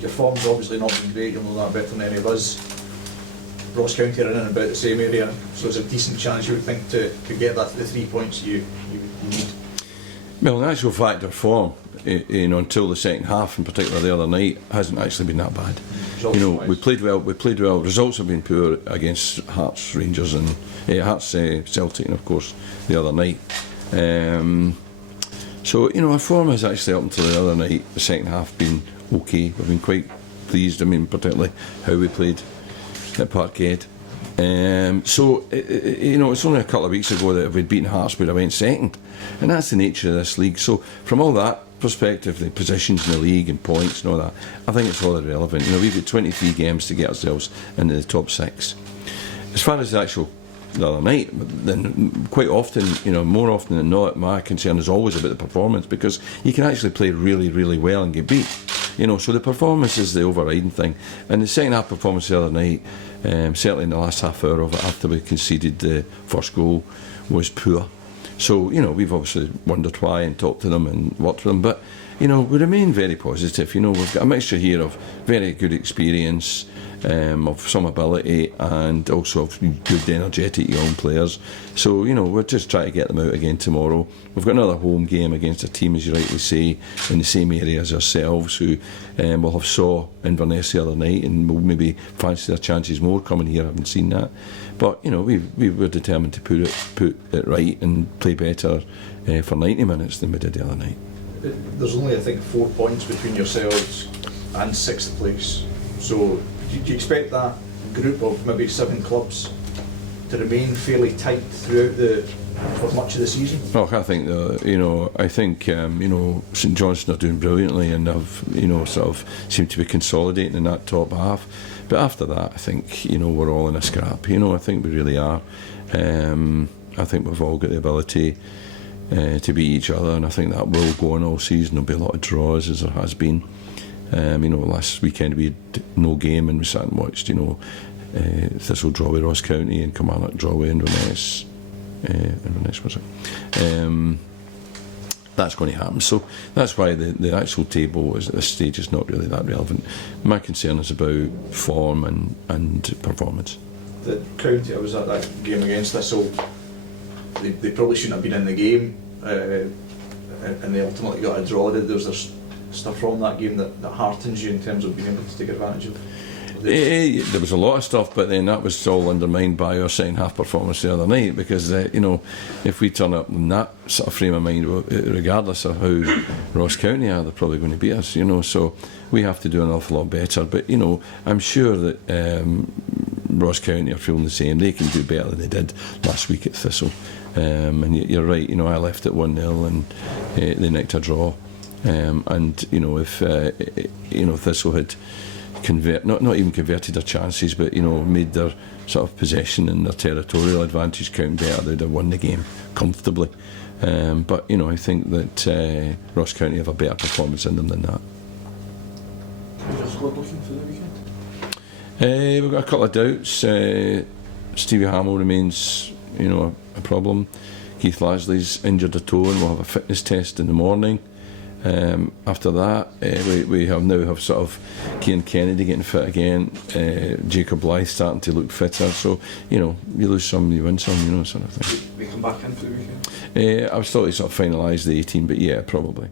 your form's obviously not been great, you'll know that better than any of us. Ross County are in and about the same area, so it's a decent chance, you would think, to get that to the 3 points you need. Well, in actual fact, our form, until the second half, in particular the other night, hasn't actually been that bad. We played well. Results have been poor against Hearts, Rangers, and Hearts, Celtic, and of course the other night. So our form has actually up until the other night, the second half, been okay. We've been quite pleased. I mean, particularly how we played at Parkhead. So it's only a couple of weeks ago that if we'd beaten Hearts, we'd have went second, and that's the nature of this league. So from all that perspective, the positions in the league and points and all that, I think it's all irrelevant. We've got 23 games to get ourselves into the top 6. As far as the other night, then quite often, more often than not, my concern is always about the performance, because you can actually play really, really well and get beat. So the performance is the overriding thing. And the second half performance the other night, certainly in the last half hour of it, after we conceded the first goal, was poor. So, we've obviously wondered why and talked to them and worked with them. But, we remain very positive. We've got a mixture here of very good experience, of some ability, and also of good, energetic young players. So, we're just trying to get them out again tomorrow. We've got another home game against a team, as you rightly say, in the same area as ourselves, who will have saw Inverness the other night and will maybe fancy their chances more coming here. I haven't seen that. But, we were determined to put it right and play better for 90 minutes than we did the other night. There's only, I think, 4 points between yourselves and 6th place. So do you expect that group of maybe 7 clubs to remain fairly tight throughout for much of the season? Oh, I think St Johnstone are doing brilliantly and have sort of seem to be consolidating in that top half. But after that, I think we're all in a scrap. I think we really are. I think we've all got the ability to beat each other, and I think that will go on all season. There'll be a lot of draws, as there has been. Last weekend we had no game and we sat and watched, Thistle draw with Ross County and Kilmarnock draw with Inverness. Inverness, was it? That's going to happen. So that's why the actual table is at this stage is not really that relevant. My concern is about form and performance. The County, I was at that game against Thistle. They probably shouldn't have been in the game, and they ultimately got a draw. There's stuff from that game that heartens you in terms of being able to take advantage of? There was a lot of stuff, but then that was all undermined by our second half performance the other night, because if we turn up in that sort of frame of mind, regardless of how Ross County are, they're probably going to beat us, so we have to do an awful lot better. But I'm sure that Ross County are feeling the same. They can do better than they did last week at Thistle. And you're right, I left at 1-0 and they nicked a draw. If Thistle had not even converted their chances, but made their sort of possession and their territorial advantage count better, they'd have won the game comfortably. But I think that Ross County have a better performance in them than that. How's your squad looking for the weekend? We've got a couple of doubts. Stevie Hamill remains, a problem. Keith Lasley's injured a toe and we'll have a fitness test in the morning. After that, we now have sort of Cian Kennedy getting fit again, Jacob Blythe starting to look fitter. So you lose some, you win some, sort of thing. We come back in for the weekend. I was still to sort of finalise the 18, but yeah, probably.